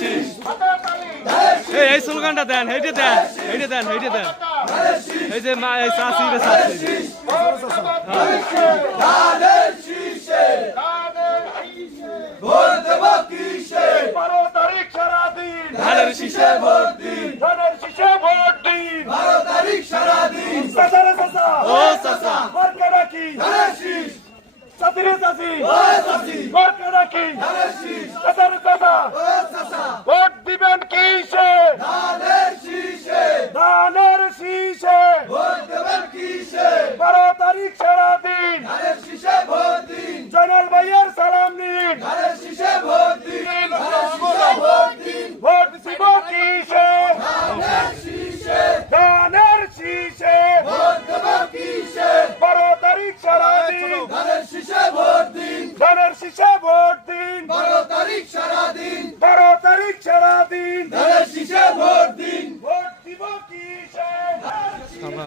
শীষ এই স্লোগানটা দেন, এইটা দেন, এইটা দেন, এইটা দেন। এই যে মা এই চাষি রে চাষি ধানের শীষে ভোট দেব কিসে 12 তারিখ সারাদিন ধানের শীষে ভোট দিন ধানের শীষে ভোট দিন 12 তারিখ সারাদিন চাচারে চাচা ও চাচা ভোটকে রাখি ধানের শীষ চাচিরে চাচি ও চাচি ভোটকে রাখি ধানের শীষ চাচারে চাচা ও চাচা ভোট দিবেন কিসে ধানের শীষে ধানের শীষে ভোট দেবেন কিসে 12 তারিখ সারাদিন ধানের শীষে ভোট দিন জয়নাল ভাইয়ের সালাম নিন ধানের শীষে ভোট দিন ভোট দিন ভোট দিব কিসে ধানের শীষে ধানের শীষে ভোট দেব কিসে 12 তারিখ সারাদিন ধানের শীষে ভোট দিন ধানের শীষে ভোট দিন 12 তারিখ সারাদিন 12